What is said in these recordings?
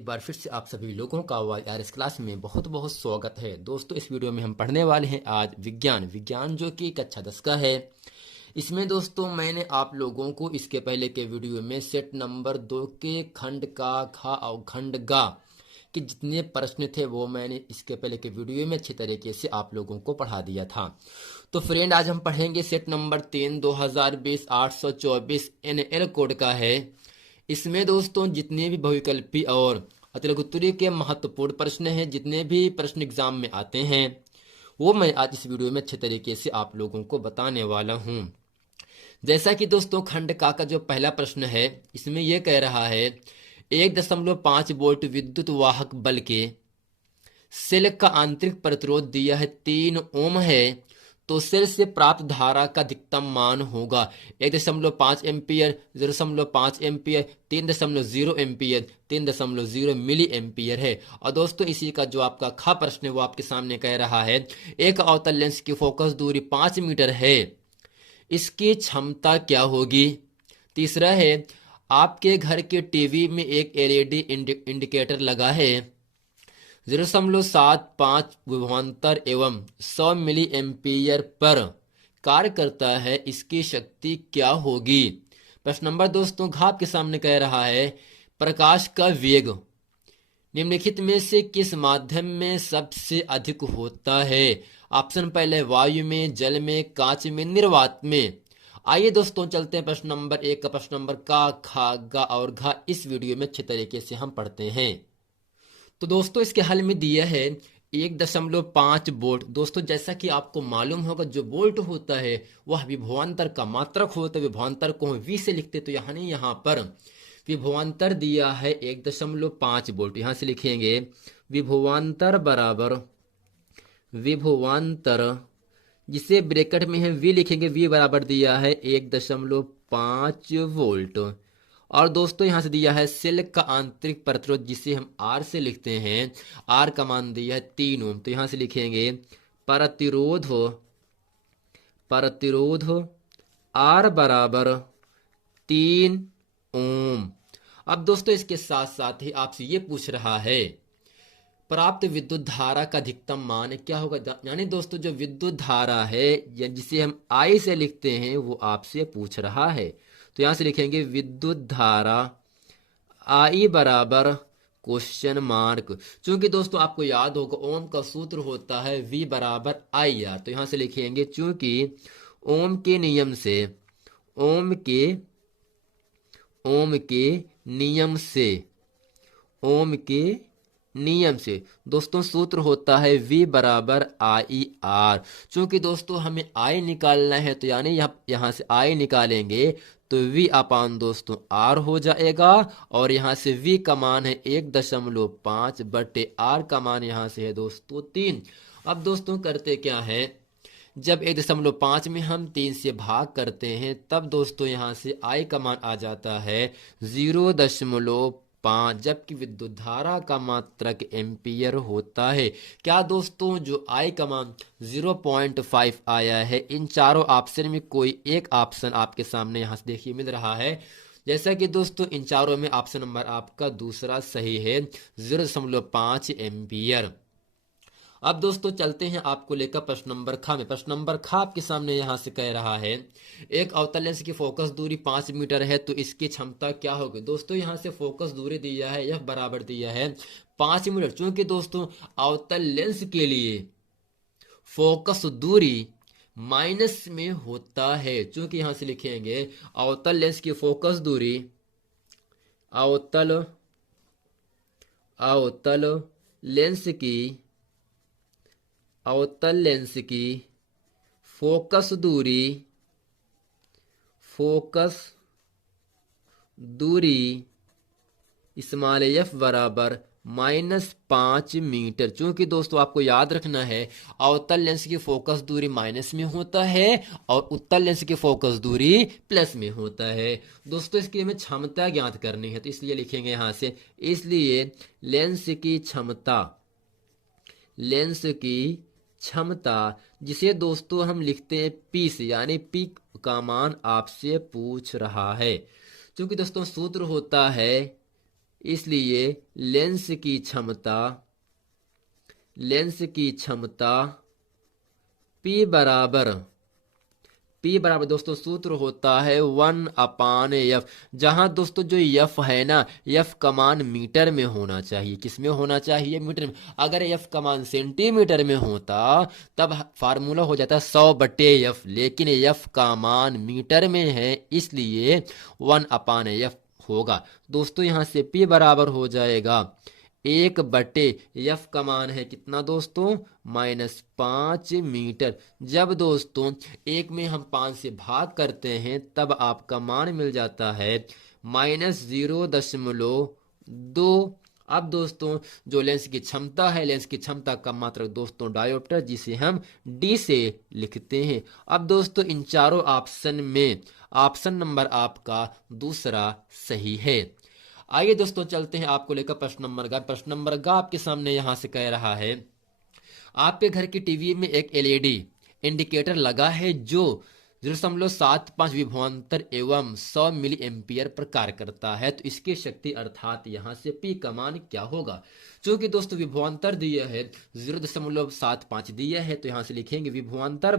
एक बार फिर से आप सभी लोगों का वाईआरएस क्लास में बहुत बहुत स्वागत है। दोस्तों, इस वीडियो में हम पढ़ने वाले हैं आज विज्ञान जो कि कक्षा 10 का है। इसमें दोस्तों मैंने आप लोगों को इसके पहले के वीडियो में सेट नंबर 2 के खंड का खा और खंड गा कि जितने प्रश्न थे वो मैंने इसके पहले के वीडियो में अच्छी तरीके से आप लोगों को पढ़ा दिया था। तो फ्रेंड, आज हम पढ़ेंगे सेट नंबर 3 2020 824 एनएल कोड का है। इसमें दोस्तों जितने भी बहुविकल्पी और अतिलघुत्तरी के महत्वपूर्ण प्रश्न हैं, जितने भी प्रश्न एग्जाम में आते हैं, वो मैं आज इस वीडियो में अच्छे तरीके से आप लोगों को बताने वाला हूं। जैसा कि दोस्तों खंड का जो पहला प्रश्न है, इसमें यह कह रहा है 1.5 वोल्ट विद्युत वाहक बल के सेल का आंतरिक प्रतिरोध दिया है 3 ओम है, तो सेल से प्राप्त धारा का अधिकतम मान होगा 1.5 ampere, 0.5 ampere, 3.0 ampere, 3.0 milli ampere है। और दोस्तों इसी का जो आपका खा प्रश्न है वो आपके सामने कह रहा है एक अवतल लेंस की फोकस दूरी 5 मीटर है, इसकी क्षमता क्या होगी। तीसरा है आपके घर के टीवी में एक एलईडी इंडिकेटर लगा है, 0.75 विभवांतर एवं 100 मिली एम्पियर पर कार्य करता है, इसकी शक्ति क्या होगी। प्रश्न नंबर दोस्तों घाव के सामने कह रहा है प्रकाश का वेग निम्नलिखित में से किस माध्यम में सबसे अधिक होता है। ऑप्शन पहले वायु में, जल में, कांच में, निर्वात में। आइए दोस्तों चलते हैं प्रश्न नंबर 1 का प्रश्न नंबर का खा गा और घा इस वीडियो में अच्छे तरीके से हम पढ़ते हैं। तो दोस्तों इसके हल में दिया है 1.5 वोल्ट। दोस्तों जैसा कि आपको मालूम होगा जो वोल्ट होता है वह विभवांतर का मात्रक होता है। विभवांतर को हम वी से लिखते तो यहाँ पर विभवांतर दिया है 1.5 वोल्ट। यहां से लिखेंगे विभवांतर बराबर विभवांतर, जिसे ब्रैकेट में है वी लिखेंगे, वी बराबर दिया है 1.5 वोल्ट। और दोस्तों यहां से दिया है सेल का आंतरिक प्रतिरोध, जिसे हम आर से लिखते हैं, आर का मान दिया है 3 ओम। तो यहां से लिखेंगे प्रतिरोध प्रतिरोध आर बराबर 3 ओम। अब दोस्तों इसके साथ साथ ही आपसे ये पूछ रहा है प्राप्त विद्युत धारा का अधिकतम मान क्या होगा। यानी दोस्तों जो विद्युत धारा है या जिसे हम आई से लिखते हैं वो आपसे पूछ रहा है। तो यहां से लिखेंगे विद्युत धारा आई बराबर क्वेश्चन मार्क। चूंकि दोस्तों आपको याद होगा ओम का सूत्र होता है V बराबर आई आर। तो यहां से लिखेंगे चूंकि ओम के नियम से ओम के ओम के नियम से ओम के नियम से दोस्तों सूत्र होता है V बराबर आई आर। चूंकि दोस्तों हमें आई निकालना है तो यानी यहां से आई निकालेंगे तो V अपान दोस्तों R हो जाएगा, और यहां से V का मान है 1.5 बटे R का मान यहां से है दोस्तों 3। अब दोस्तों करते क्या है, जब 1.5 में हम 3 से भाग करते हैं तब दोस्तों यहां से I का मान आ जाता है 0.5, जबकि विद्युत धारा का मात्रक एम्पियर होता है। क्या दोस्तों जो I का मान 0.5 आया है, इन चारों ऑप्शन में कोई एक ऑप्शन आपके सामने यहां से देखिए मिल रहा है। जैसा कि दोस्तों इन चारों में ऑप्शन नंबर आपका दूसरा सही है, 0.5 एम्पियर। अब दोस्तों चलते हैं आपको लेकर प्रश्न नंबर खा में। प्रश्न नंबर खा आपके सामने यहां से कह रहा है एक अवतल लेंस की फोकस दूरी 5 मीटर है, तो इसकी क्षमता क्या होगी। दोस्तों यहां से फोकस दूरी दिया है F बराबर दिया है 5 मीटर। चूंकि दोस्तों अवतल लेंस के लिए फोकस दूरी माइनस में होता है, चूंकि यहां से लिखेंगे अवतल लेंस की फोकस दूरी अवतल अवतल लेंस की अवतल लेंस की फोकस दूरी स्मॉल एफ बराबर -5 मीटर। चूंकि दोस्तों आपको याद रखना है अवतल लेंस की फोकस दूरी माइनस में होता है और उत्तल लेंस की फोकस दूरी प्लस में होता है। दोस्तों इसकी हमें क्षमता ज्ञात करनी है, तो इसलिए लिखेंगे यहां से, इसलिए लेंस की क्षमता जिसे दोस्तों हम लिखते हैं पी से, यानी पी का मान आपसे पूछ रहा है। क्योंकि दोस्तों सूत्र होता है इसलिए लेंस की क्षमता P बराबर दोस्तों सूत्र होता है 1/f। जहां दोस्तों जो f है ना, f का मान मीटर में होना चाहिए। किस में होना चाहिए? मीटर में। अगर f का मान सेंटीमीटर में होता तब फार्मूला हो जाता 100/f, लेकिन f का मान मीटर में है इसलिए 1/f होगा। दोस्तों यहां से P बराबर हो जाएगा 1/f का मान है कितना दोस्तों? -5 मीटर। जब दोस्तों एक में हम 5 से भाग करते हैं तब आपका मान मिल जाता है -0.2। अब दोस्तों जो लेंस की क्षमता है, लेंस की क्षमता का मात्रक दोस्तों डायोप्टर, जिसे हम D से लिखते हैं। अब दोस्तों इन चारों ऑप्शन में ऑप्शन नंबर आपका दूसरा सही है। आइए दोस्तों चलते हैं आपको लेकर प्रश्न नंबर ग। प्रश्न नंबर ग आपके सामने यहां से कह रहा है, आपके घर की टीवी में एक एलईडी इंडिकेटर लगा है जो 0.75 विभवांतर एवं 100 मिली एम्पियर पर कार्य करता है। तो इसकी शक्ति अर्थात यहां से P का मान क्या होगा? चूंकि दोस्तों विभवांतर दिया है 0.75 दिया है, तो यहां से लिखेंगे विभवांतर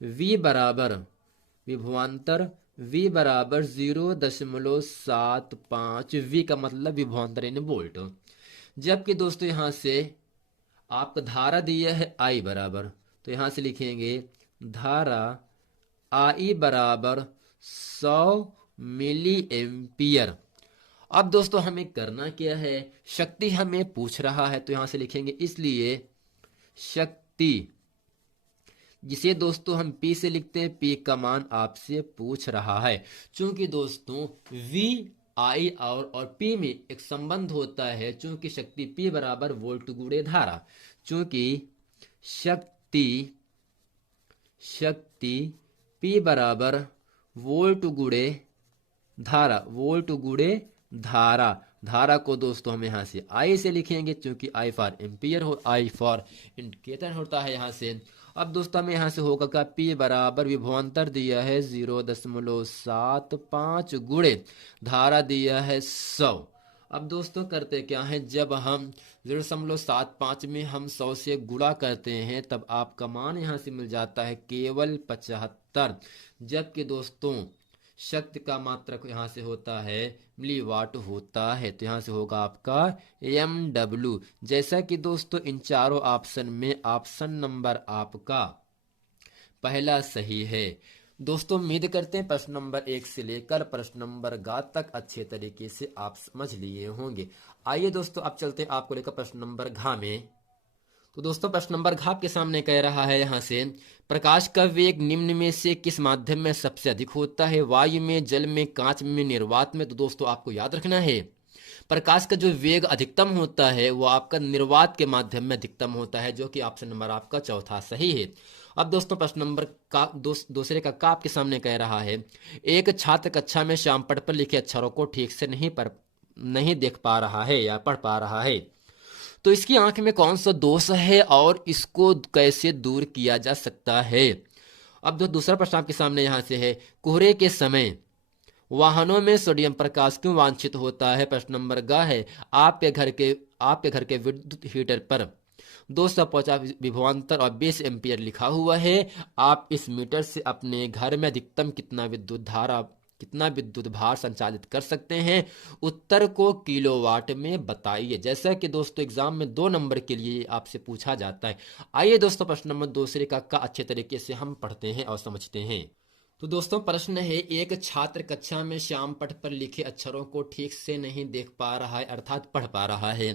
V बराबर 0.75। V का मतलब विभवांतर इन वोल्ट। जबकि दोस्तों यहां से आपका धारा दिया है I बराबर, तो यहां से लिखेंगे धारा I बराबर 100 मिली एम्पियर। अब दोस्तों हमें करना क्या है? शक्ति हमें पूछ रहा है, तो यहां से लिखेंगे इसलिए शक्ति, जिसे दोस्तों हम P से लिखते हैं, P का मान आपसे पूछ रहा है। चूंकि दोस्तों V I और P में एक संबंध होता है, चूंकि शक्ति P बराबर वोल्ट गुणे धारा। चूंकि शक्ति P बराबर वोल्ट गुणे धारा। धारा को दोस्तों हम यहाँ से I से लिखेंगे, क्योंकि I for ampere I for indicator होता है यहाँ से। अब दोस्तों हमें यहाँ से होगा क्या? P बराबर विभवांतर दिया है 0.75 गुणे धारा दिया है 100। अब दोस्तों करते क्या है, जब हम 0.75 में हम 100 से गुणा करते हैं तब आपका मान यहाँ से मिल जाता है केवल 75। जबकि दोस्तों शक्ति का मात्रक यहाँ से होता है मिलीवाट होता है, तो यहाँ से होगा आपका MW। जैसा कि दोस्तों इन चारों ऑप्शन में ऑप्शन नंबर आपका पहला सही है। दोस्तों उम्मीद करते हैं प्रश्न नंबर 1 से लेकर प्रश्न नंबर ग तक अच्छे तरीके से आप समझ लिए होंगे। आइए दोस्तों अब चलते हैं आपको लेकर प्रश्न नंबर घ में। तो दोस्तों प्रश्न नंबर घ आपके सामने कह रहा है यहाँ से, प्रकाश का वेग निम्न में से किस माध्यम में सबसे अधिक होता है? वायु में, जल में, कांच में, निर्वात में। तो दोस्तों आपको याद रखना है प्रकाश का जो वेग अधिकतम होता है वो आपका निर्वात के माध्यम में अधिकतम होता है, जो कि ऑप्शन नंबर आपका चौथा सही है। अब दोस्तों प्रश्न नंबर का दूसरे का आपके सामने कह रहा है, एक छात्र कक्षा में श्यामपट्ट पर लिखे अक्षरों को ठीक से नहीं देख पा रहा है या पढ़ पा रहा है, तो इसकी आंख में कौन सा दोष है और इसको कैसे दूर किया जा सकता है? अब जो दूसरा प्रश्न आपके सामने यहां से है, कोहरे के समय वाहनों में सोडियम प्रकाश क्यों वांछित होता है? प्रश्न नंबर ग है, आपके घर के विद्युत हीटर पर 250 विभवांतर और 20 एम्पियर लिखा हुआ है। आप इस मीटर से अपने घर में अधिकतम कितना विद्युत भार संचालित कर सकते हैं? उत्तर को किलोवाट में बताइए। जैसा कि दोस्तों एग्जाम में 2 नंबर के लिए आपसे पूछा जाता है। आइए दोस्तों प्रश्न नंबर दूसरे का अच्छे तरीके से हम पढ़ते हैं और समझते हैं। तो दोस्तों प्रश्न है, एक छात्र कक्षा में श्यामपट्ट पर लिखे अक्षरों को ठीक से नहीं देख पा रहा है अर्थात पढ़ पा रहा है,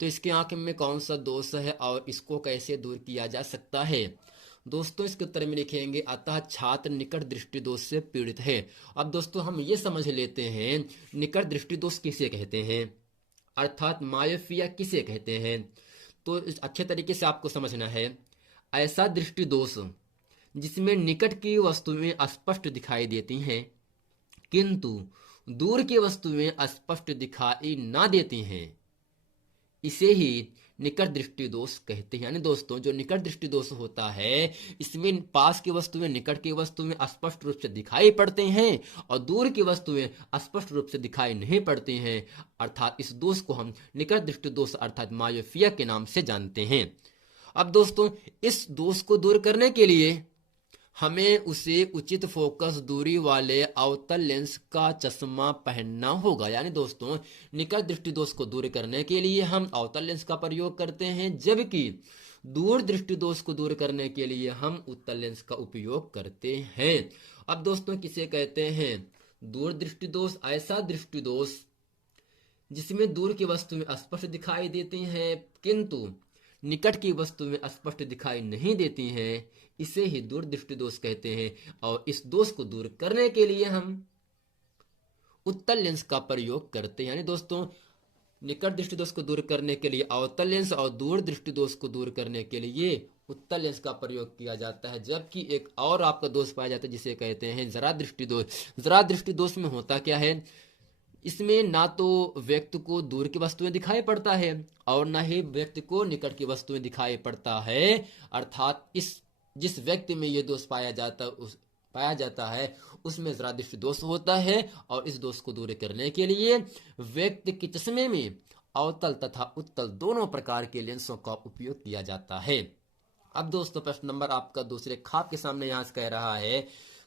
तो इसकी आंख में कौन सा दोष है और इसको कैसे दूर किया जा सकता है? दोस्तों इसके उत्तर में लिखेंगे, अतः छात्र निकट दृष्टि दोष से पीड़ित है। अब दोस्तों हम ये समझ लेते हैं निकट दृष्टि दोष किसे कहते हैं अर्थात मायोपिया किसे कहते हैं। तो अच्छे तरीके से आपको समझना है, ऐसा दृष्टि दोष जिसमें निकट की वस्तुएं स्पष्ट दिखाई देती हैं किंतु दूर की वस्तुएं स्पष्ट दिखाई ना देती हैं, इसे ही निकट दृष्टि दोष कहते हैं। यानी दोस्तों जो निकट दृष्टि दोष होता है इसमें पास की वस्तुएं निकट की वस्तुएं स्पष्ट रूप से दिखाई पड़ते हैं और दूर की वस्तुएं स्पष्ट रूप से दिखाई नहीं पड़ती हैं, अर्थात इस दोष को हम निकट दृष्टि दोष अर्थात मायोपिया के नाम से जानते हैं। अब दोस्तों इस दोष को दूर करने के लिए हमें उसे उचित फोकस दूरी वाले अवतल लेंस का चश्मा पहनना होगा। यानी दोस्तों निकट दृष्टि दोष को दूर करने के लिए हम अवतल लेंस का प्रयोग करते हैं, जबकि दूर दृष्टि दोष को दूर करने के लिए हम उत्तल लेंस का उपयोग करते हैं। अब दोस्तों किसे कहते हैं दूर दृष्टि दोष? ऐसा दृष्टि दोष जिसमें दूर की वस्तुएं स्पष्ट दिखाई देती हैं किंतु निकट की वस्तुएं स्पष्ट दिखाई नहीं देती हैं, इसे ही दूर दृष्टि दोष कहते हैं। और इस दोष को दूर करने के लिए हम उत्तल लेंस का प्रयोग करते हैं। यानी दोस्तों निकट दृष्टि दोष को दूर करने के लिए अवतल लेंस और दूर दृष्टि दोष को दूर करने के लिए उत्तल लेंस का प्रयोग किया जाता है। जबकि एक और आपका दोष पाया जाता है जिसे कहते हैं जरा दृष्टि दोष। जरा दृष्टि दोष में होता क्या है, इसमें ना तो व्यक्ति को दूर की वस्तुएं दिखाई पड़ता है और ना ही व्यक्ति को निकट की वस्तुएं दिखाई पड़ता है, अर्थात इस जिस व्यक्ति में यह दोष पाया जाता है उसमें जरा दृष्टि दोष होता है। और इस दोष को दूर करने के लिए व्यक्ति के चश्मे में अवतल तथा उत्तल दोनों प्रकार के लेंसों का उपयोग किया जाता है। अब दोस्तों प्रश्न नंबर आपका दूसरे खाप के सामने यहां से कह रहा है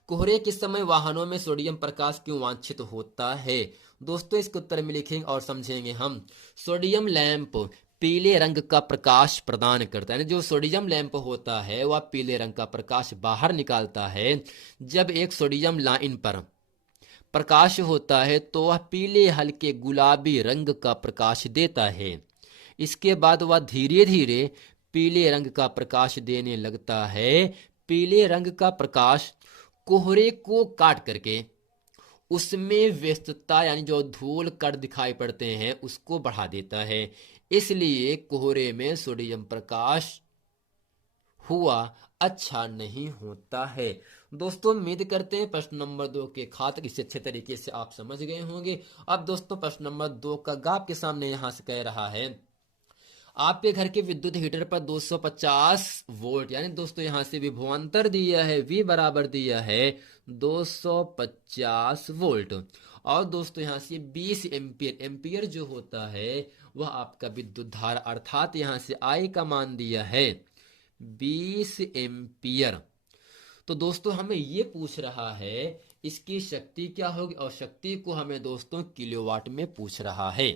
कोहरे के समय वाहनों में सोडियम प्रकाश क्यों वांछित होता है? दोस्तों इसके उत्तर में लिखेंगे और समझेंगे हम। सोडियम लैंप पीले रंग का प्रकाश प्रदान करता है। जो सोडियम लैंप होता है वह पीले रंग का प्रकाश बाहर निकालता है। जब एक सोडियम लाइन पर प्रकाश होता है तो वह पीले हल्के गुलाबी रंग का प्रकाश देता है। इसके बाद वह धीरे धीरे पीले रंग का प्रकाश देने लगता है। पीले रंग का प्रकाश कोहरे को काट करके उसमें व्यस्तता यानी जो धूल कण दिखाई पड़ते हैं उसको बढ़ा देता है। इसलिए कोहरे में सोडियम प्रकाश हुआ अच्छा नहीं होता है। दोस्तों उम्मीद करते हैं प्रश्न नंबर 2 के खातिर इसे अच्छे तरीके से आप समझ गए होंगे। अब दोस्तों प्रश्न नंबर 2 का गाप के सामने यहां से कह रहा है आपके घर के विद्युत हीटर पर 250 वोल्ट यानी दोस्तों यहां से विभवांतर दिया है, V बराबर दिया है 250 वोल्ट और दोस्तों यहां से 20 एम्पियर। एम्पियर जो होता है वह आपका विद्युत धारा अर्थात यहां से I का मान दिया है 20 एम्पियर। तो दोस्तों हमें ये पूछ रहा है इसकी शक्ति क्या होगी और शक्ति को हमें दोस्तों किलोवाट में पूछ रहा है।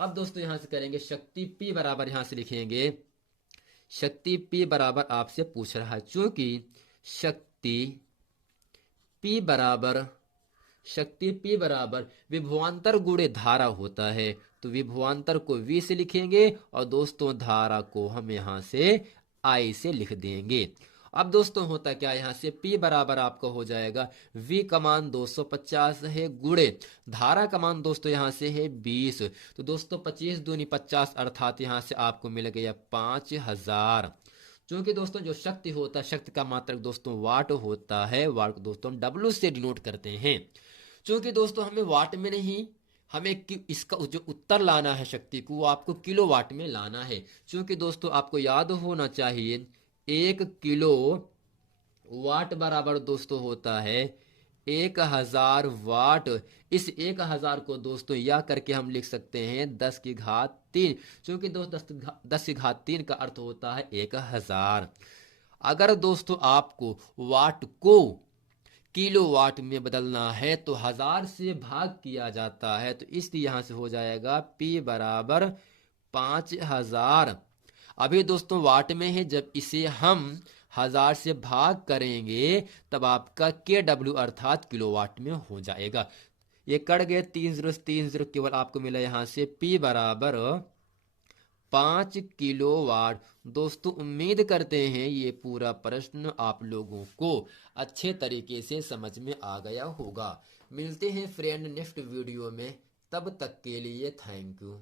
अब दोस्तों यहां से करेंगे शक्ति P बराबर यहां से लिखेंगे शक्ति P बराबर आपसे पूछ रहा है क्योंकि शक्ति P बराबर विभवांतर गुणे धारा होता है। तो विभवांतर को V से लिखेंगे और दोस्तों धारा को हम यहां से I से लिख देंगे। अब दोस्तों होता क्या यहां से P बराबर आपका हो जाएगा V का मान 250 है गुणे धारा का मान दोस्तों यहां से है 20। तो दोस्तों 25 दूनी 50 अर्थात यहां से आपको मिल गया 5000। क्योंकि दोस्तों जो शक्ति होता है शक्ति का मात्रक दोस्तों वाट होता है। वाट को दोस्तों हम W से डिनोट करते हैं। क्योंकि दोस्तों हमें वाट में नहीं हमें इसका जो उत्तर लाना है शक्ति को वो आपको किलोवाट में लाना है। क्योंकि दोस्तों आपको याद होना चाहिए 1 किलो वाट बराबर दोस्तों होता है 1000 वाट। इस 1000 को दोस्तों यह करके हम लिख सकते हैं 10 की घात 3 क्योंकि दोस्तों 10 की घात 3 का अर्थ होता है 1000। अगर दोस्तों आपको वाट को किलोवाट में बदलना है तो 1000 से भाग किया जाता है। तो इसलिए यहां से हो जाएगा P बराबर 5000। अभी दोस्तों वाट में है, जब इसे हम 1000 से भाग करेंगे तब आपका KW अर्थात किलोवाट में हो जाएगा। ये कट गए 3 0 3 0 केवल आपको मिला यहां से P बराबर 5 किलोवाट। दोस्तों उम्मीद करते हैं ये पूरा प्रश्न आप लोगों को अच्छे तरीके से समझ में आ गया होगा। मिलते हैं फ्रेंड नेक्स्ट वीडियो में, तब तक के लिए थैंक यू।